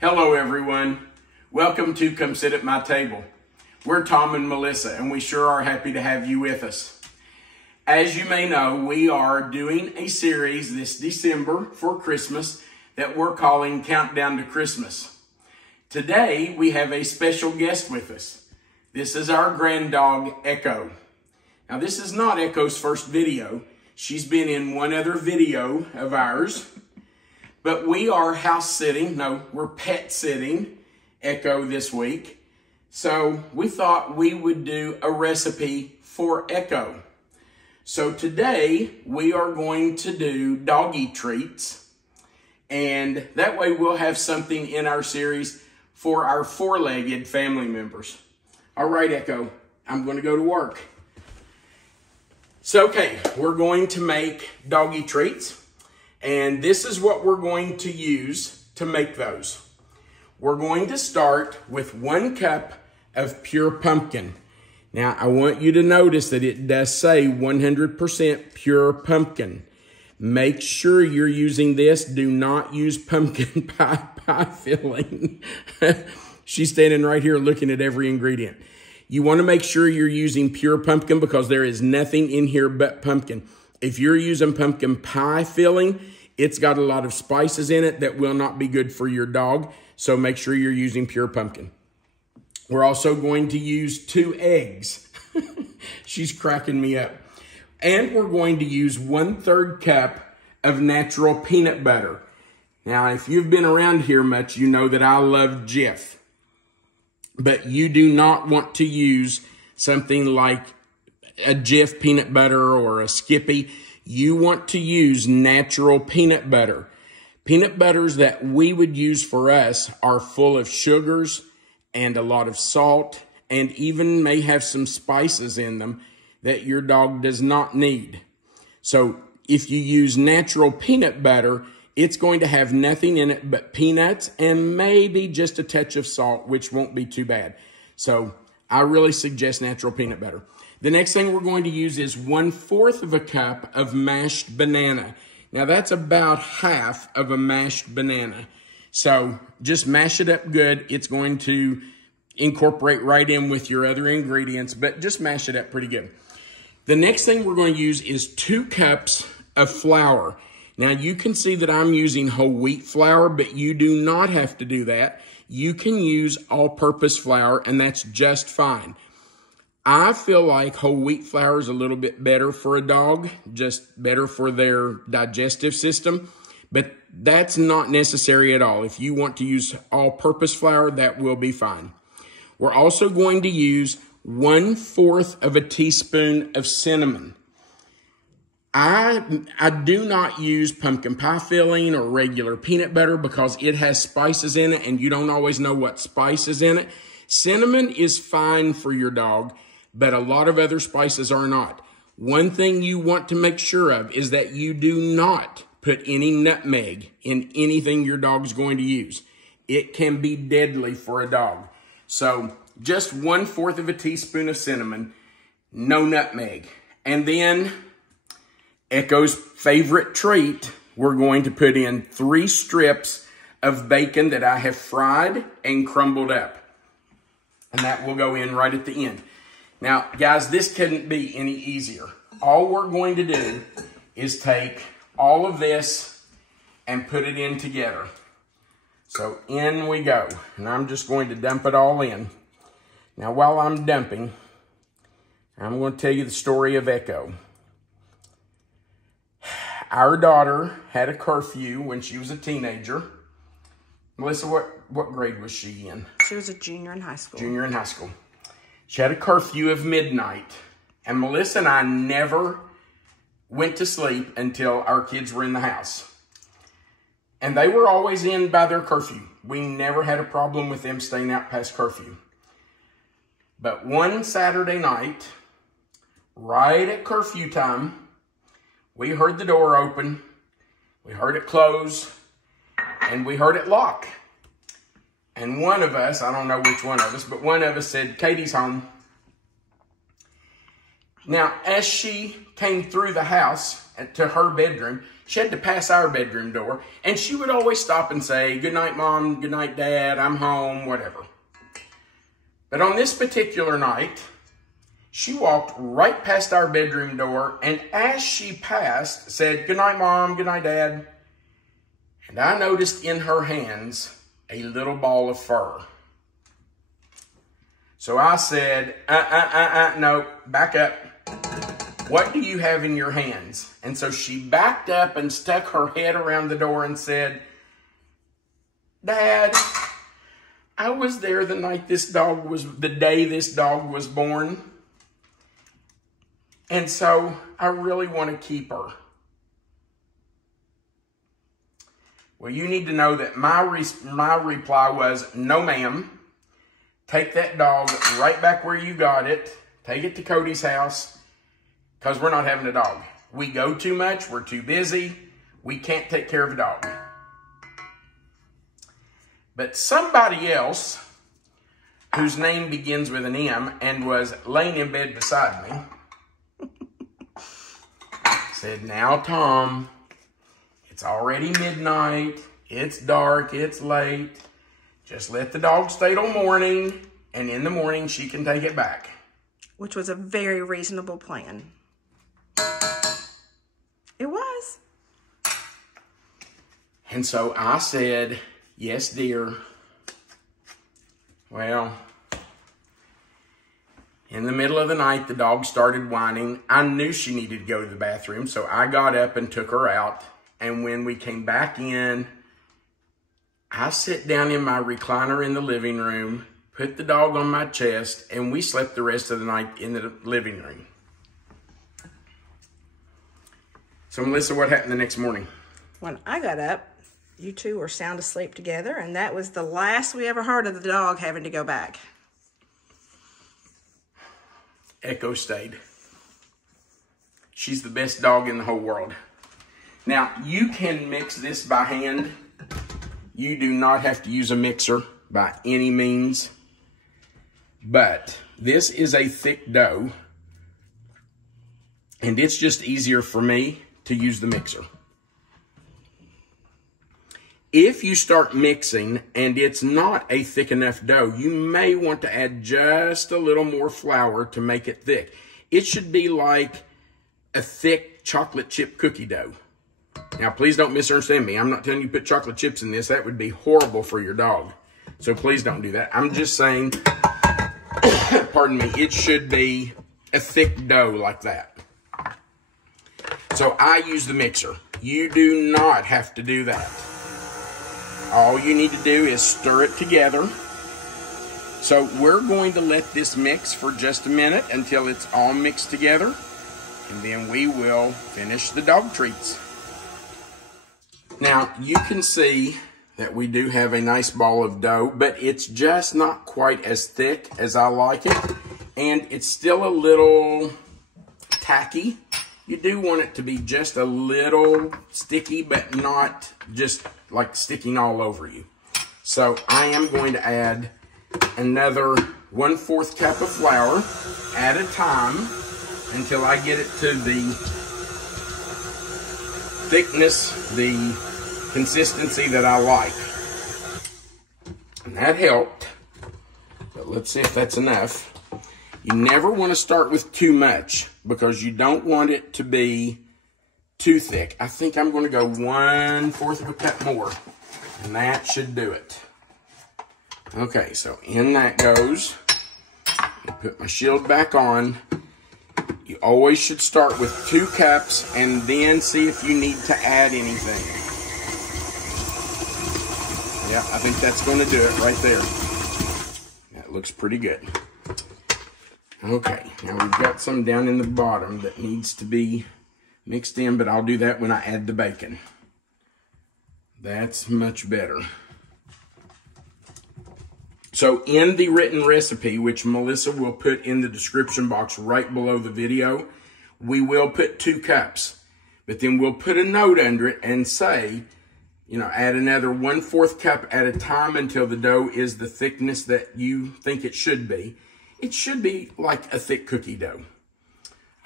Hello everyone. Welcome to Come Sit at My Table. We're Tom and Melissa and we sure are happy to have you with us. As you may know, we are doing a series this December for Christmas that we're calling Countdown to Christmas. Today we have a special guest with us. This is our grand dog, Echo. Now this is not Echo's first video. She's been in one other video of ours. But we are house sitting, no, we're pet sitting Echo this week. So we thought we would do a recipe for Echo. So today we are going to do Doggie Treats. And that way we'll have something in our series for our four-legged family members. All right, Echo, I'm going to go to work. So, okay, we're going to make Doggie Treats. And this is what we're going to use to make those. We're going to start with 1 cup of pure pumpkin. Now, I want you to notice that it does say 100% pure pumpkin. Make sure you're using this. Do not use pumpkin pie filling. She's standing right here looking at every ingredient. You want to make sure you're using pure pumpkin because there is nothing in here but pumpkin. If you're using pumpkin pie filling, it's got a lot of spices in it that will not be good for your dog. So make sure you're using pure pumpkin. We're also going to use 2 eggs. She's cracking me up. And we're going to use 1/3 cup of natural peanut butter. Now, if you've been around here much, you know that I love Jif. But you do not want to use something like a Jif peanut butter or a Skippy. You want to use natural peanut butter. Peanut butters that we would use for us are full of sugars and a lot of salt and even may have some spices in them that your dog does not need. So if you use natural peanut butter, it's going to have nothing in it but peanuts and maybe just a touch of salt, which won't be too bad. So I really suggest natural peanut butter. The next thing we're going to use is 1/4 of a cup of mashed banana. Now that's about half of a mashed banana. So just mash it up good. It's going to incorporate right in with your other ingredients, but just mash it up pretty good. The next thing we're going to use is 2 cups of flour. Now you can see that I'm using whole wheat flour, but you do not have to do that. You can use all-purpose flour, and that's just fine. I feel like whole wheat flour is a little bit better for a dog, just better for their digestive system, but that's not necessary at all. If you want to use all-purpose flour, that will be fine. We're also going to use 1/4 of a teaspoon of cinnamon. I do not use pumpkin pie filling or regular peanut butter because it has spices in it and you don't always know what spice is in it. Cinnamon is fine for your dog, but a lot of other spices are not. One thing you want to make sure of is that you do not put any nutmeg in anything your dog's going to use. It can be deadly for a dog. So just 1/4 of a teaspoon of cinnamon, no nutmeg. And then Echo's favorite treat, we're going to put in 3 strips of bacon that I have fried and crumbled up. And that will go in right at the end. Now, guys, this couldn't be any easier. All we're going to do is take all of this and put it in together. So in we go. And I'm just going to dump it all in. Now, while I'm dumping, I'm going to tell you the story of Echo. Our daughter had a curfew when she was a teenager. Melissa, what grade was she in? She was a junior in high school. Junior in high school. She had a curfew of midnight. And Melissa and I never went to sleep until our kids were in the house. And they were always in by their curfew. We never had a problem with them staying out past curfew. But one Saturday night, right at curfew time, we heard the door open, we heard it close, and we heard it lock. And one of us, I don't know which one of us, but one of us said, "Katie's home." Now, as she came through the house to her bedroom, she had to pass our bedroom door, and she would always stop and say, "Good night, Mom, good night, Dad, I'm home," whatever. But on this particular night, she walked right past our bedroom door, and as she passed, said, "Good night, Mom, good night, Dad." And I noticed in her hands a little ball of fur. So I said, no, back up. What do you have in your hands? And so she backed up and stuck her head around the door and said, "Dad, I was there the day this dog was born. And so I really want to keep her." Well, you need to know that my reply was, "No, ma'am. Take that dog right back where you got it. Take it to Cody's house, because we're not having a dog. We go too much. We're too busy. We can't take care of a dog." But somebody else, whose name begins with an M and was laying in bed beside me, said, "Now, Tom, it's already midnight. It's dark. It's late. Just let the dog stay till morning, and in the morning she can take it back." Which was a very reasonable plan. It was. And so I said, "Yes, dear." Well, in the middle of the night, the dog started whining. I knew she needed to go to the bathroom, so I got up and took her out. And when we came back in, I sat down in my recliner in the living room, put the dog on my chest, and we slept the rest of the night in the living room. So, Melissa, what happened the next morning? When I got up, you two were sound asleep together, and that was the last we ever heard of the dog having to go back. Echo stayed. She's the best dog in the whole world. Now, you can mix this by hand. You do not have to use a mixer by any means. But this is a thick dough, and it's just easier for me to use the mixer. If you start mixing and it's not a thick enough dough, you may want to add just a little more flour to make it thick. It should be like a thick chocolate chip cookie dough. Now, please don't misunderstand me. I'm not telling you to put chocolate chips in this. That would be horrible for your dog. So please don't do that. I'm just saying, pardon me, it should be a thick dough like that. So I use the mixer. You do not have to do that. All you need to do is stir it together. So we're going to let this mix for just a minute until it's all mixed together. And then we will finish the dog treats. Now, you can see that we do have a nice ball of dough, but it's just not quite as thick as I like it. And it's still a little tacky. You do want it to be just a little sticky, but not just like sticking all over you. So I am going to add another 1/4 cup of flour at a time until I get it to the thickness, the consistency that I like. And that helped, but let's see if that's enough. You never want to start with too much because you don't want it to be too thick. I think I'm going to go 1/4 of a cup more, and that should do it. Okay, so in that goes. I put my shield back on. You always should start with 2 cups and then see if you need to add anything. Yeah, I think that's going to do it right there. That looks pretty good. Okay, now we've got some down in the bottom that needs to be mixed in, but I'll do that when I add the bacon. That's much better. So in the written recipe, which Melissa will put in the description box right below the video, we will put 2 cups. But then we'll put a note under it and say, you know, add another 1/4 cup at a time until the dough is the thickness that you think it should be. It should be like a thick cookie dough.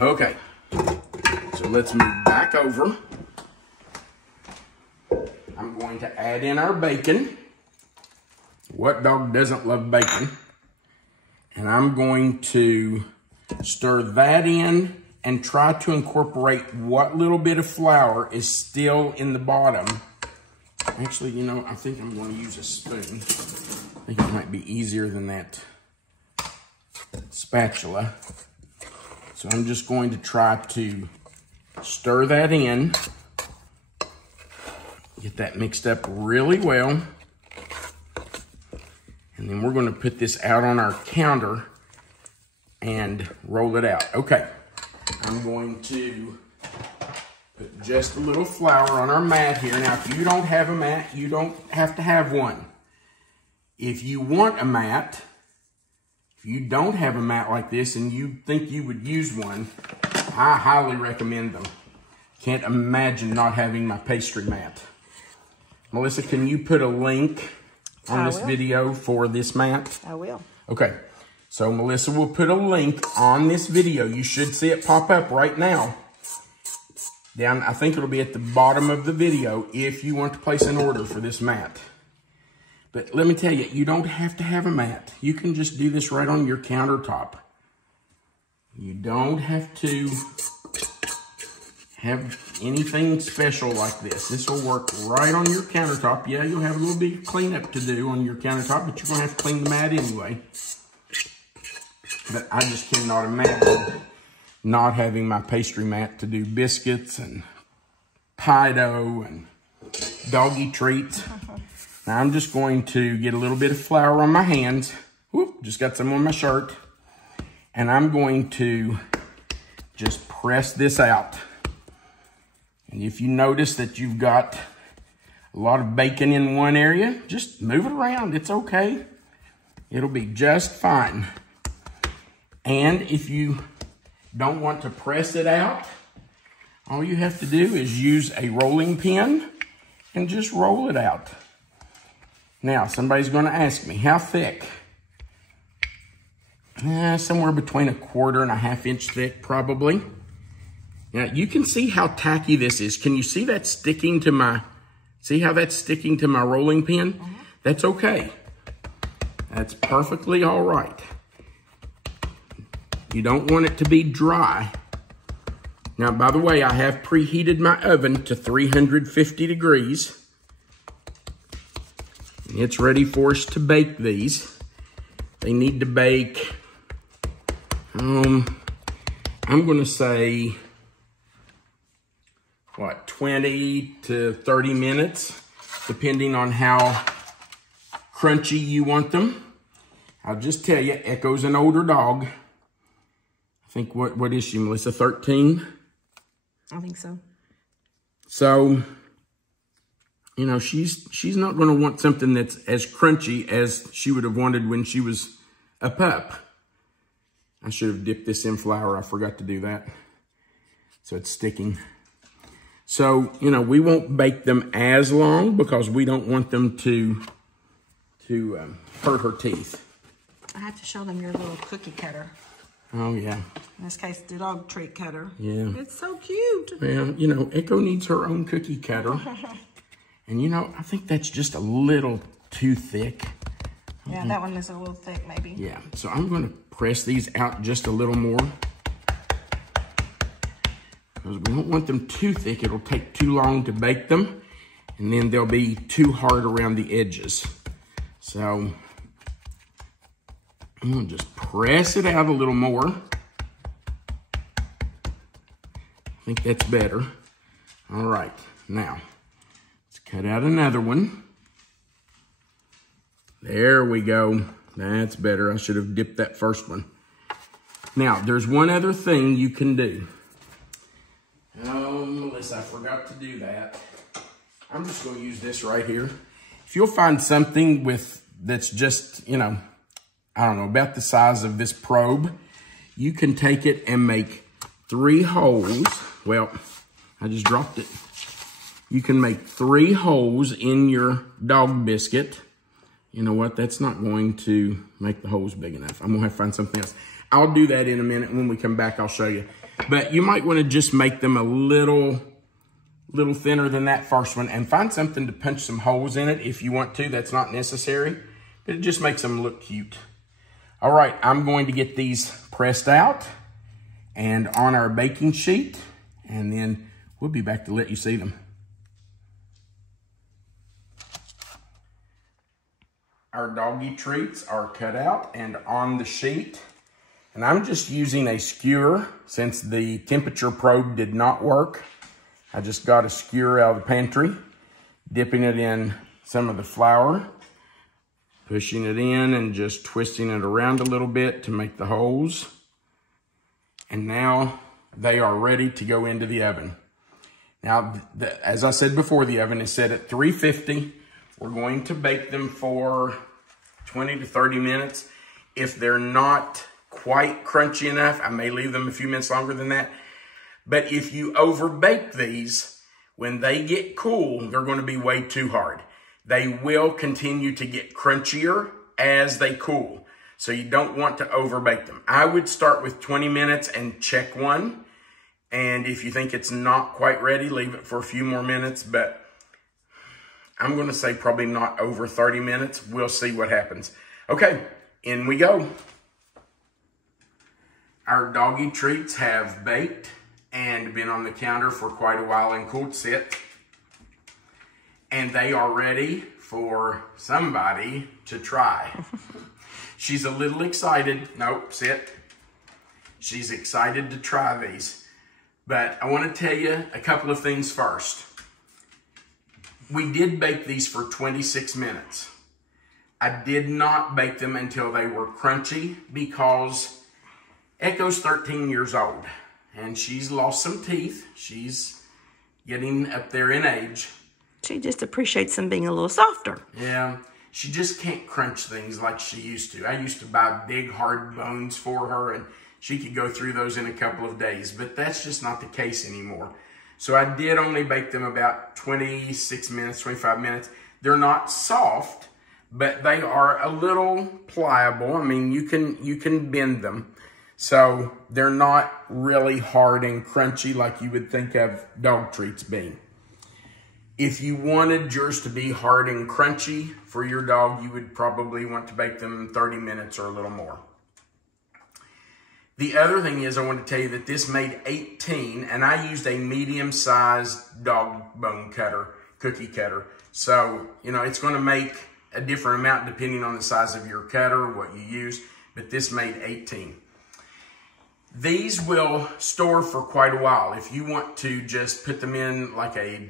Okay, so let's move back over. I'm going to add in our bacon. What dog doesn't love bacon? And I'm going to stir that in and try to incorporate what little bit of flour is still in the bottom. Actually, you know, I think I'm going to use a spoon. I think it might be easier than that spatula. So I'm just going to try to stir that in. Get that mixed up really well. And then we're going to put this out on our counter and roll it out. Okay, I'm going to put just a little flour on our mat here. Now, if you don't have a mat, you don't have to have one. If you want a mat, if you don't have a mat like this and you think you would use one, I highly recommend them. Can't imagine not having my pastry mat. Melissa, can you put a link on this video for this mat? I will. Okay, so Melissa will put a link on this video. You should see it pop up right now. Down, I think it'll be at the bottom of the video if you want to place an order for this mat. But let me tell you, you don't have to have a mat. You can just do this right on your countertop. You don't have to have anything special like this. This will work right on your countertop. Yeah, you'll have a little bit of cleanup to do on your countertop, but you're going to have to clean the mat anyway. But I just cannot imagine not having my pastry mat to do biscuits and pie dough and doggy treats. Now I'm just going to get a little bit of flour on my hands. Whoop, just got some on my shirt. And I'm going to just press this out. And if you notice that you've got a lot of bacon in one area, just move it around. It's okay. It'll be just fine. And if you don't want to press it out, all you have to do is use a rolling pin and just roll it out. Now, somebody's going to ask me, how thick? Somewhere between 1/4 and 1/2 inch thick, probably. Now, you can see how tacky this is. Can you see that sticking to my, see how that's sticking to my rolling pin? That's okay. That's perfectly all right. You don't want it to be dry. Now, by the way, I have preheated my oven to 350 degrees. And it's ready for us to bake these. They need to bake, I'm going to say, what, 20 to 30 minutes, depending on how crunchy you want them. I'll just tell you, Echo's an older dog. I think, what is she, Melissa, 13? I think so. So, you know, she's not going to want something that's as crunchy as she would have wanted when she was a pup. I should have dipped this in flour. I forgot to do that. So it's sticking. So, you know, we won't bake them as long because we don't want them to hurt her teeth. I have to show them your little cookie cutter. Oh, yeah. In this case, the dog treat cutter. Yeah. It's so cute. Well, you know, Echo needs her own cookie cutter. And, you know, I think that's just a little too thick. Yeah, that one is a little thick, maybe. Yeah, so I'm going to press these out just a little more. Because we don't want them too thick. It'll take too long to bake them. And then they'll be too hard around the edges. So I'm going to just press it out a little more. I think that's better. All right, now let's cut out another one. There we go. That's better. I should have dipped that first one. Now, there's one other thing you can do. Oh, Melissa, I forgot to do that. I'm just going to use this right here. If you'll find something that's just, you know, I don't know, about the size of this probe, you can take it and make 3 holes. Well, I just dropped it. You can make 3 holes in your dog biscuit. You know what? That's not going to make the holes big enough. I'm going to have to find something else. I'll do that in a minute. When we come back, I'll show you. But you might want to just make them a little thinner than that first one, and find something to punch some holes in it if you want to. That's not necessary, but it just makes them look cute. All right, I'm going to get these pressed out and on our baking sheet, and then we'll be back to let you see them. Our Doggie Treats are cut out and on the sheet. And I'm just using a skewer since the temperature probe did not work. I just got a skewer out of the pantry, dipping it in some of the flour, pushing it in and just twisting it around a little bit to make the holes. And now they are ready to go into the oven. Now, as I said before, the oven is set at 350. We're going to bake them for 20 to 30 minutes. If they're not quite crunchy enough, I may leave them a few minutes longer than that. But if you overbake these, when they get cool, they're going to be way too hard. They will continue to get crunchier as they cool. So you don't want to overbake them. I would start with 20 minutes and check one. And if you think it's not quite ready, leave it for a few more minutes. But I'm going to say probably not over 30 minutes. We'll see what happens. Okay, in we go. Our Doggie Treats have baked and been on the counter for quite a while and cooled set. And they are ready for somebody to try. She's a little excited. Nope, sit. She's excited to try these. But I want to tell you a couple of things first. We did bake these for 26 minutes. I did not bake them until they were crunchy because Echo's 13 years old and she's lost some teeth. She's getting up there in age. She just appreciates them being a little softer. Yeah, she just can't crunch things like she used to. I used to buy big hard bones for her and she could go through those in a couple of days, but that's just not the case anymore. So I did only bake them about 26 minutes, 25 minutes. They're not soft, but they are a little pliable. I mean, you can bend them. So they're not really hard and crunchy like you would think of dog treats being. If you wanted yours to be hard and crunchy for your dog, you would probably want to bake them 30 minutes or a little more. The other thing is I want to tell you that this made 18, and I used a medium-sized dog bone cutter, cookie cutter. So, you know, it's going to make a different amount depending on the size of your cutter, what you use, but this made 18. These will store for quite a while. If you want to just put them in like a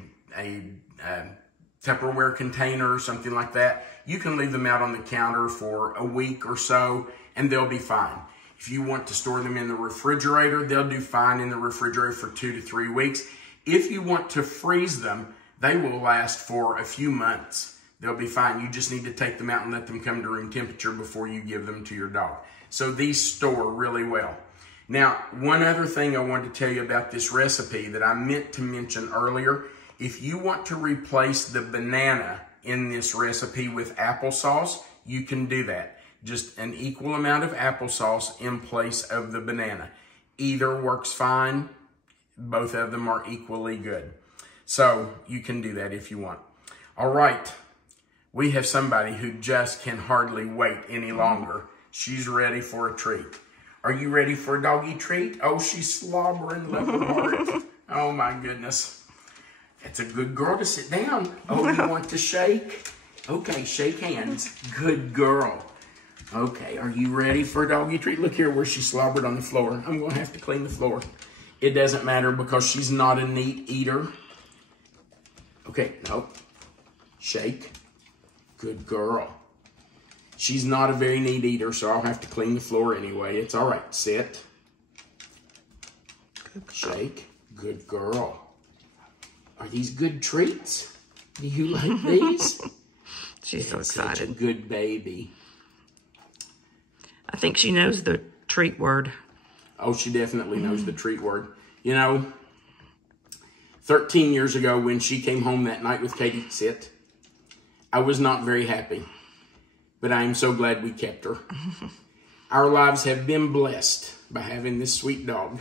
Tupperware container or something like that, you can leave them out on the counter for a week or so, and they'll be fine. If you want to store them in the refrigerator, they'll do fine in the refrigerator for 2 to 3 weeks. If you want to freeze them, they will last for a few months. They'll be fine. You just need to take them out and let them come to room temperature before you give them to your dog. So these store really well. Now, one other thing I wanted to tell you about this recipe that I meant to mention earlier, if you want to replace the banana in this recipe with applesauce, you can do that. Just an equal amount of applesauce in place of the banana. Either works fine. Both of them are equally good. So you can do that if you want. All right. We have somebody who just can hardly wait any longer. She's ready for a treat. Are you ready for a doggy treat? Oh, she's slobbering left and heart. Oh my goodness. It's a good girl to sit down. Oh, you want to shake? Okay, shake hands. Good girl. Okay, are you ready for a doggy treat? Look here where she slobbered on the floor. I'm going to have to clean the floor. It doesn't matter because she's not a neat eater. Okay, nope. Shake. Good girl. She's not a very neat eater, so I'll have to clean the floor anyway. It's all right. Sit. Shake. Good girl. Are these good treats? Do you like these? She's so excited. Such a good baby. I think she knows the treat word. Oh, she definitely knows the treat word. You know, 13 years ago when she came home that night with Katie, sit, I was not very happy. But I am so glad we kept her. Our lives have been blessed by having this sweet dog.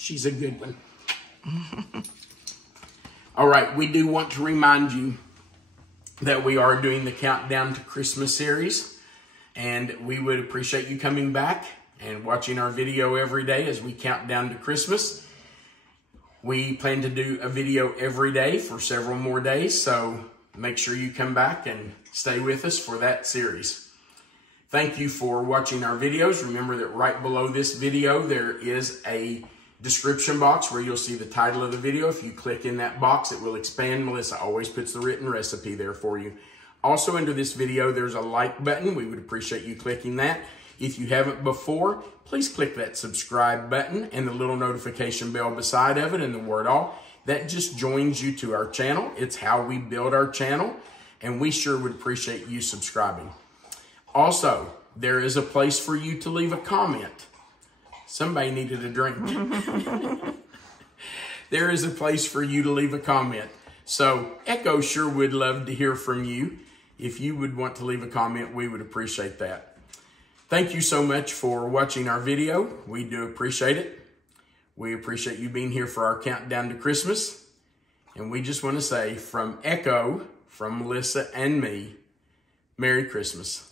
She's a good one. All right, we do want to remind you that we are doing the Countdown to Christmas series, and we would appreciate you coming back and watching our video every day as we count down to Christmas. We plan to do a video every day for several more days, so make sure you come back and stay with us for that series. Thank you for watching our videos. Remember that right below this video, there is a description box where you'll see the title of the video. If you click in that box, it will expand. Melissa always puts the written recipe there for you. Also under this video, there's a like button. We would appreciate you clicking that. If you haven't before, please click that subscribe button and the little notification bell beside of it and the word all. That just joins you to our channel. It's how we build our channel, and we sure would appreciate you subscribing. Also, there is a place for you to leave a comment. Somebody needed a drink. There is a place for you to leave a comment. So Echo sure would love to hear from you. If you would want to leave a comment, we would appreciate that. Thank you so much for watching our video. We do appreciate it. We appreciate you being here for our countdown to Christmas. And we just want to say from Echo, from Melissa and me, Merry Christmas.